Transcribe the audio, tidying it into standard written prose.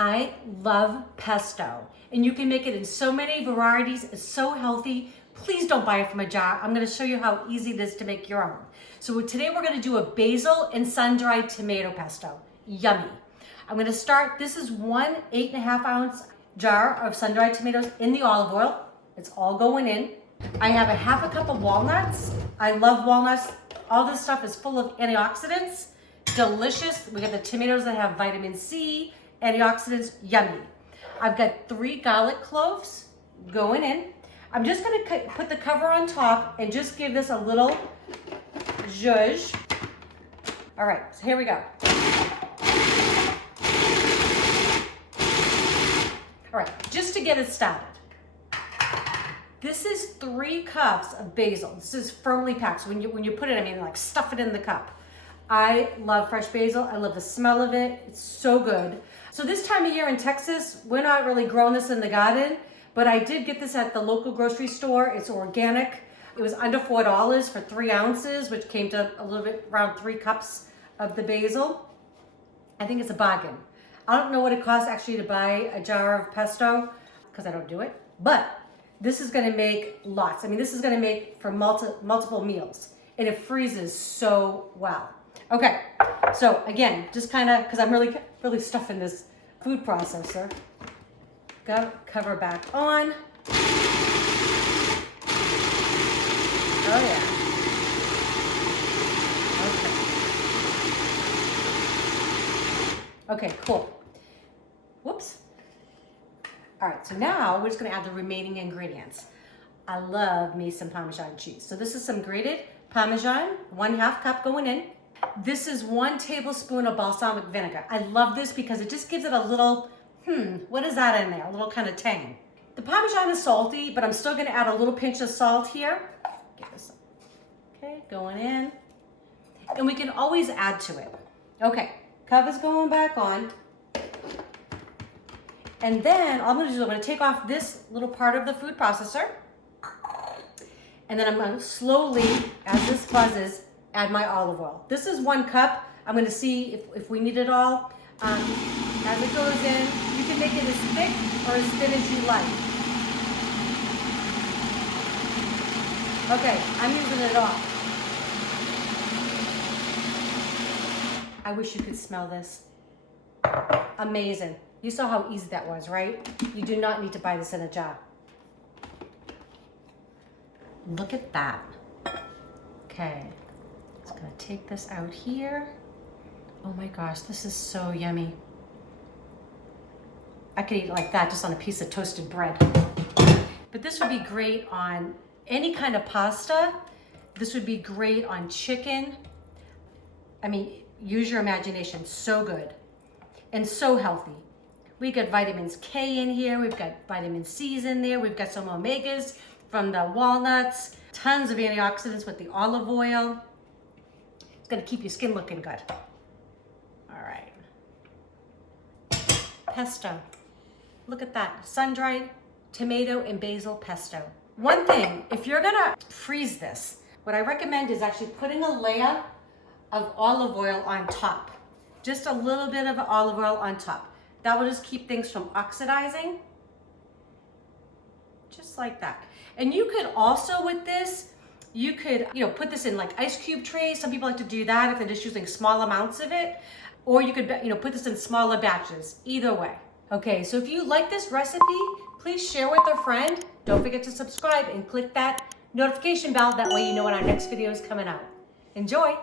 I love pesto, and you can make it in so many varieties. It's so healthy. Please don't buy it from a jar. I'm gonna show you how easy it is to make your own. So today we're gonna do a basil and sun-dried tomato pesto. Yummy. I'm gonna start, this is one 8.5 ounce jar of sun-dried tomatoes in the olive oil. It's all going in. I have a 1/2 cup of walnuts. I love walnuts. All this stuff is full of antioxidants. Delicious. We got the tomatoes that have vitamin C, antioxidants, yummy. I've got 3 garlic cloves going in. I'm just gonna put the cover on top and just give this a little zhuzh. All right, so here we go. All right, just to get it started. This is 3 cups of basil. This is firmly packed. So when you put it, I mean, like stuff it in the cup. I love fresh basil. I love the smell of it. It's so good. So this time of year in Texas, we're not really growing this in the garden, but I did get this at the local grocery store. It's organic. It was under $4 for 3 ounces, which came to a little bit around 3 cups of the basil. I think it's a bargain. I don't know what it costs actually to buy a jar of pesto because I don't do it, but this is gonna make lots. I mean, this is gonna make for multiple meals, and it freezes so well. Okay, so again, just kind of, because I'm really stuffing this food processor. Go cover back on. Oh yeah. Okay. Okay, cool. Whoops. All right, so now we're just gonna add the remaining ingredients. I love me some Parmesan cheese. So this is some grated Parmesan, 1/2 cup going in. This is 1 tablespoon of balsamic vinegar. I love this because it just gives it a little, what is that in there? A little kind of tang. The Parmesan is salty, but I'm still gonna add a little pinch of salt here. Get this, okay, going in. And we can always add to it. Okay, cover's going back on. And then all I'm gonna do is I'm gonna take off this little part of the food processor. And then I'm gonna slowly, as this buzzes, add my olive oil. This is 1 cup. I'm gonna see if we need it all. As it goes in, you can make it as thick or as thin as you like. Okay, I'm using it all. I wish you could smell this. Amazing. You saw how easy that was, right? You do not need to buy this in a jar. Look at that. Okay. Just gonna take this out here. Oh my gosh, this is so yummy. I could eat it like that, just on a piece of toasted bread. But this would be great on any kind of pasta. This would be great on chicken. I mean, use your imagination, so good. And so healthy. We got vitamins K in here, we've got vitamin C's in there, we've got some omegas from the walnuts, tons of antioxidants with the olive oil. It's gonna keep your skin looking good. All right. Pesto. Look at that, sun-dried tomato and basil pesto. One thing, if you're gonna freeze this, what I recommend is actually putting a layer of olive oil on top. Just a little bit of olive oil on top. That will just keep things from oxidizing. Just like that. And you could also, with this, you could, put this in like ice cube trays. Some people like to do that if they're just using small amounts of it. Or you could, put this in smaller batches. Either way. Okay, so if you like this recipe, please share with a friend. Don't forget to subscribe and click that notification bell. That way you know when our next video is coming out. Enjoy!